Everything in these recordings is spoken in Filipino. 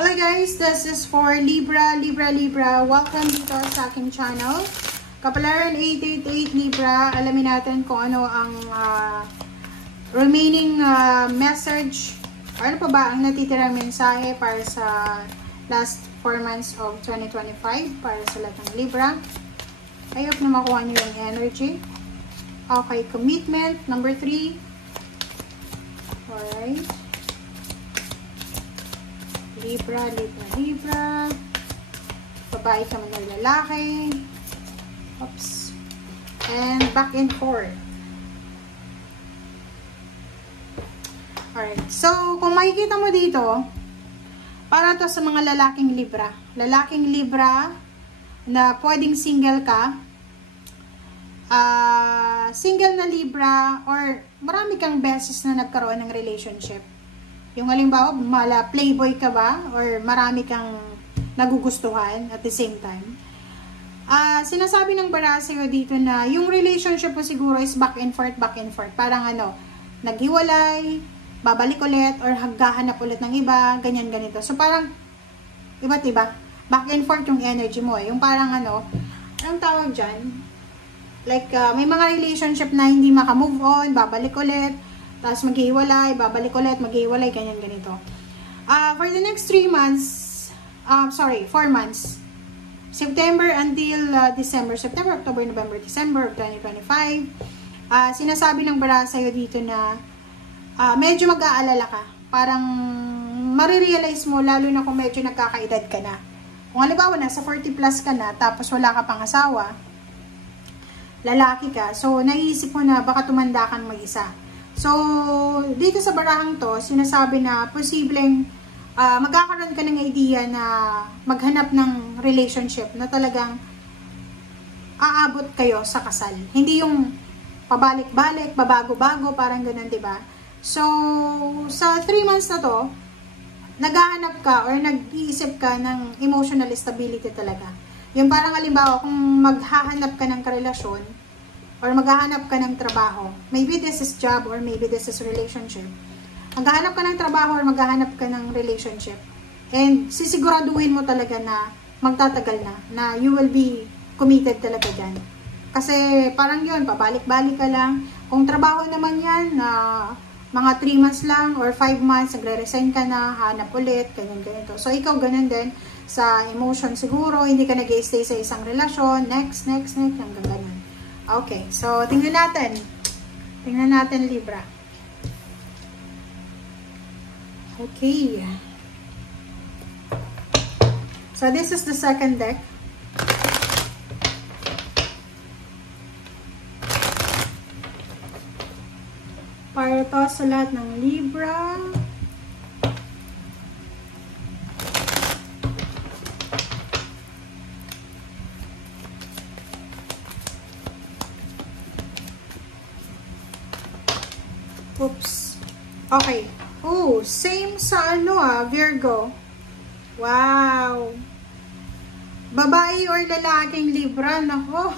Hello guys, this is for Libra. Welcome dito sa aking channel. Kapalaran 888 Libra, alamin natin kung ano ang remaining message or ano pa ba ang natitirang mensahe para sa last 4 months of 2025 para sa lahat ng Libra. I hope na makuha nyo yung energy. Okay, commitment, number 3. Alright. Libra. Babae ka man ng lalaki. Oops. And back and forth. Alright. So, kung makikita mo dito, para to sa mga lalaking Libra. Lalaking Libra na pwedeng single ka. Single na Libra or marami kang beses na nagkaroon ng relationship. Yung halimbawa, playboy ka ba? Or marami kang nagugustuhan at the same time. Sinasabi ng bara sa'yo dito na yung relationship mo siguro is back and forth. Parang naghiwalay, babalik ulit, or haghahanap ulit ng iba, ganyan, ganito. So parang, iba't iba. Back and forth yung energy mo eh. Yung parang anong tawag dyan? Like, may mga relationship na hindi makamove on, babalik ulit, tapos maghihiwalay, babalik ulit, maghihiwalay, ganyan, ganito. For the next 4 months, September until December, September, October, November, December of 2025, sinasabi ng bara sa'yo dito na medyo mag-aalala ka. Parang marirealize mo, lalo na kung medyo nagkakaedad ka na. Kung halimbawa, nasa 40 plus ka na, tapos wala ka pang asawa, lalaki ka, so naisip mo na baka tumanda kang mag-isa. So, dito sa barahang to, sinasabi na posibleng magkakaroon ka ng idea na maghanap ng relationship na talagang aabot kayo sa kasal. Hindi yung pabalik-balik, babago-bago, parang ganun, diba? So, sa 3 months na to, naghahanap ka or nag-iisip ka ng emotional stability talaga. Yung parang halimbawa, kung maghahanap ka ng karelasyon, or maghahanap ka ng trabaho. Maybe this is job or maybe this is relationship. Maghahanap ka ng trabaho or maghahanap ka ng relationship. And sisiguraduhin mo talaga na magtatagal na you will be committed talaga dyan. Kasi parang yun, pabalik-balik ka lang. Kung trabaho naman yan, mga 3 months lang or 5 months, nagre-resign ka na, hanap ulit, ganyan-ganito. So ikaw ganun din sa emotion siguro, hindi ka nag-stay sa isang relasyon, next, hanggang ganun. Okay, so tingnan natin. Tingnan natin, Libra. Okay. So this is the second deck. Para to sa lahat ng Libra. Oops. Okay. Oh, same sa Virgo. Wow. Babae or lalaking Libra. Nako.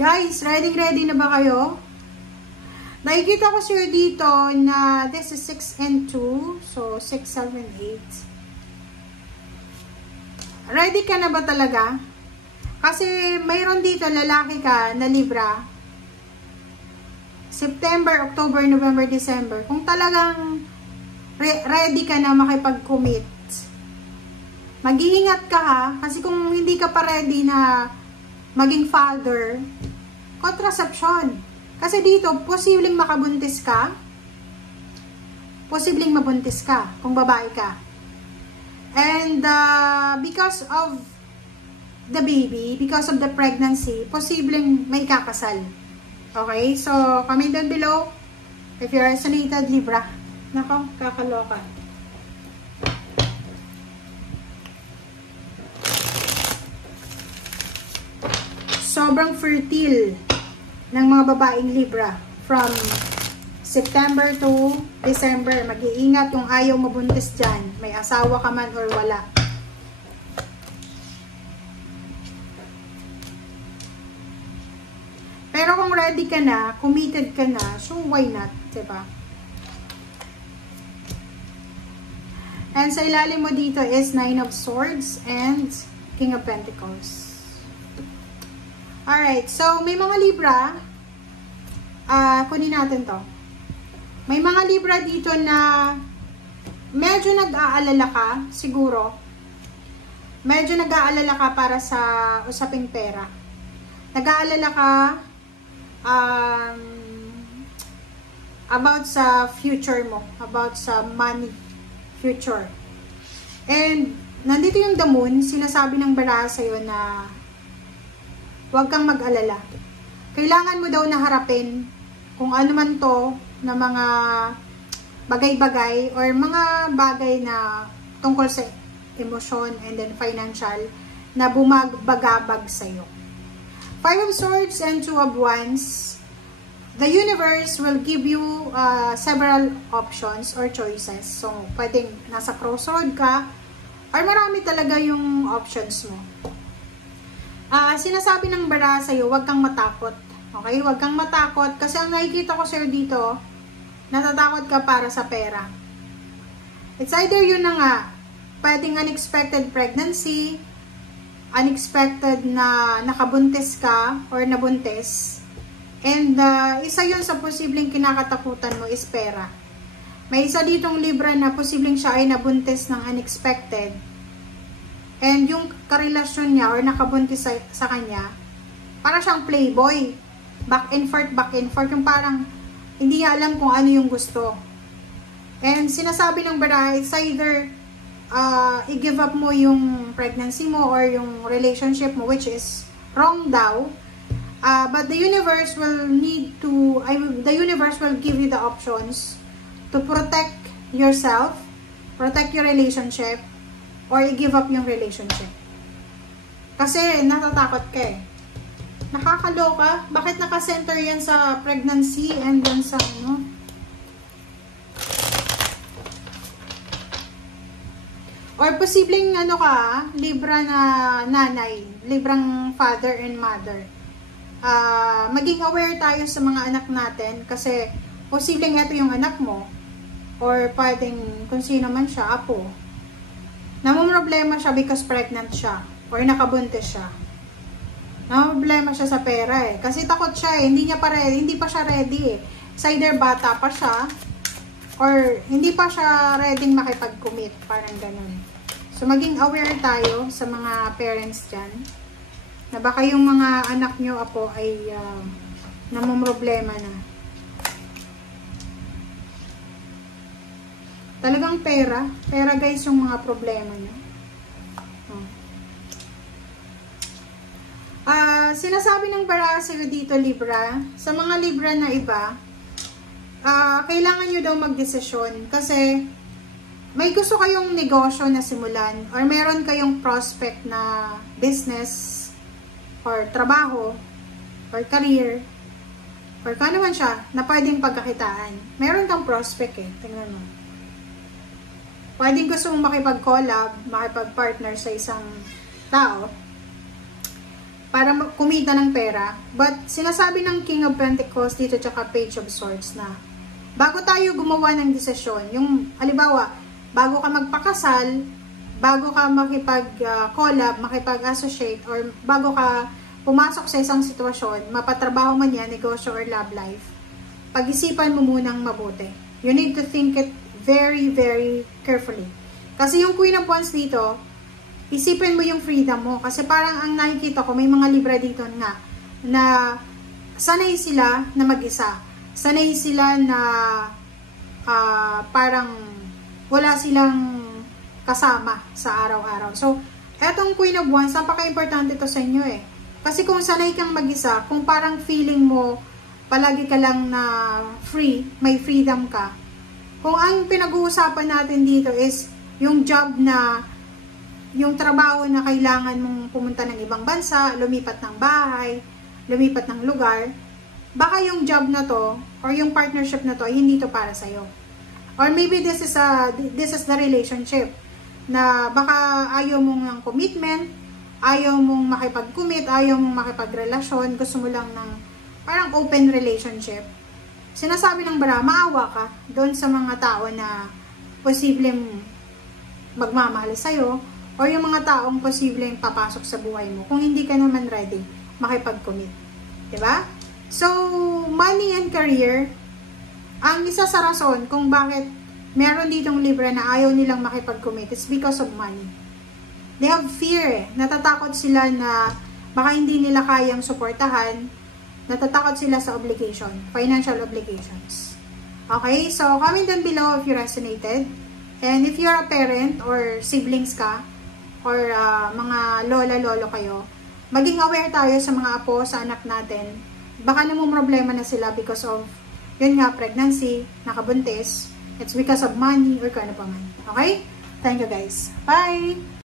Guys, ready na ba kayo? Nakikita ko sa'yo dito na this is 6 and 2. So, 6, 7, 8. Ready ka na ba talaga? Kasi mayroon dito lalaki ka na Libra. September, October, November, December. Kung talagang ready ka na makipag-commit, mag-iingat ka ha. Kasi kung hindi ka pa ready na maging father, contraception. Kasi dito, posibleng makabuntis ka. Posibleng mabuntis ka kung babae ka. And because of the baby, because of the pregnancy, posibleng may kakasal. Okay, so comment down below if you resonated, Libra. Nako, kakaloka. Sobrang fertile ng mga babaeng Libra from September to December. Mag-iingat yung ayaw mabuntis dyan. May asawa ka man or wala. Pero kung ready ka na, committed ka na, so why not, diba? And sa ilalim mo dito is Nine of Swords and King of Pentacles. Alright, so may mga Libra, kunin natin to. May mga Libra dito na medyo nag-aalala ka, siguro. Medyo nag-aalala ka para sa usaping pera. Nag-aalala ka about sa future mo, about sa money, future. And nandito yung the moon, sinasabi ng baraha sa'yo na huwag kang mag-alala. Kailangan mo daw na harapin kung ano man to na mga bagay-bagay or mga bagay na tungkol sa emosyon and then financial na bumabagabag sa'yo. Five of Swords and Two of Wands, the universe will give you several options or choices. So, pwedeng nasa crossroad ka or marami talaga yung options mo. Sinasabi ng baraha sa'yo, huwag kang matakot. Okay? Huwag kang matakot kasi ang nakikita ko sa'yo dito, natatakot ka para sa pera. It's either yun na nga, pwedeng unexpected pregnancy, unexpected na nakabuntis ka or nabuntis. And isa yun sa posibleng kinakatakutan mo is pera. May isa ditong Libra na posibleng siya ay nabuntis ng unexpected. And yung karelasyon niya or nakabuntis sa kanya, parang siyang playboy. Back and forth. Yung parang hindi niya alam kung ano yung gusto. And sinasabi ng baraha, it's either i-give up mo yung pregnancy mo or yung relationship mo, which is wrong daw. But the universe will the universe will give you the options to protect yourself, protect your relationship, or i-give up yung relationship. Kasi natatakot ka eh. Nakakaloka. Bakit nakacenter yan sa pregnancy and then sa ano? Or posibleng ano ka, Libra na nanay, Librang father and mother. Maging aware tayo sa mga anak natin kasi posibleng ito yung anak mo or pwedeng kung sino man siya, apo. Namumroblema siya because pregnant siya or nakabuntis siya. Namumroblema siya sa pera eh. Kasi takot siya eh. Hindi pa siya ready eh. It's either bata pa siya or hindi pa siya ready makipag-commit. Parang ganun. So, maging aware tayo sa mga parents dyan na baka yung mga anak nyo, apo, ay namumroblema na. Talagang pera. Pera guys yung mga problema nyo. Sinasabi ng baraha sa'yo dito, Libra, sa mga Libra na iba, kailangan nyo daw magdesisyon kasi may gusto kayong negosyo na simulan or meron kayong prospect na business or trabaho or career or kano man siya na pwedeng pagkakitaan. Meron kang prospect eh. Tingnan mo. Pwedeng gusto mong makipag-collab, makipag-partner sa isang tao para kumita ng pera. But sinasabi ng King of Pentacles dito tsaka Page of Swords na bago tayo gumawa ng desisyon, yung halimbawa, bago ka magpakasal, bago ka makipag-collab, makipag-associate, or bago ka pumasok sa isang sitwasyon, mapatrabaho man yan, negosyo or love life, pag-isipan mo munang mabuti. You need to think it very, very carefully. Kasi yung Queen of Wands dito, isipin mo yung freedom mo. Kasi parang ang nakikita ko, may mga Libra dito nga, na sanay sila na mag-isa. Sanay sila na parang wala silang kasama sa araw-araw. So, etong Queen of Wands, napaka-importante to sa inyo eh. Kasi kung sanay kang mag-isa, kung parang feeling mo, palagi ka lang na free, may freedom ka. Kung ang pinag-uusapan natin dito is yung job na, yung trabaho na kailangan mong pumunta ng ibang bansa, lumipat ng bahay, lumipat ng lugar, baka yung job na to, or yung partnership na to, hindi to para sa'yo. Or maybe this is the relationship na baka ayaw mong ng commitment, ayaw mong makipag-commit, ayaw mong makipagrelasyon, gusto mo lang ng parang open relationship. Sinasabi ng baraha, maawa ka doon sa mga tao na posibleng magmamahal sa'yo, or yung mga taong posibleng papasok sa buhay mo kung hindi ka naman ready makipag-commit. Diba? So, money and career, ang isa sa rason kung bakit meron ditong Libra na ayaw nilang makipag-commit is because of money. They have fear. Natatakot sila na baka hindi nila kayang suportahan. Natatakot sila sa obligation, financial obligations. Okay? So, comment down below if you resonated. And if you're a parent or siblings ka, or mga lola-lolo kayo, maging aware tayo sa mga apo, sa anak natin. Baka namang problema na sila because of, yun nga, pregnancy, nakabuntis. It's because of money or kung ano pa man. Okay? Thank you guys. Bye!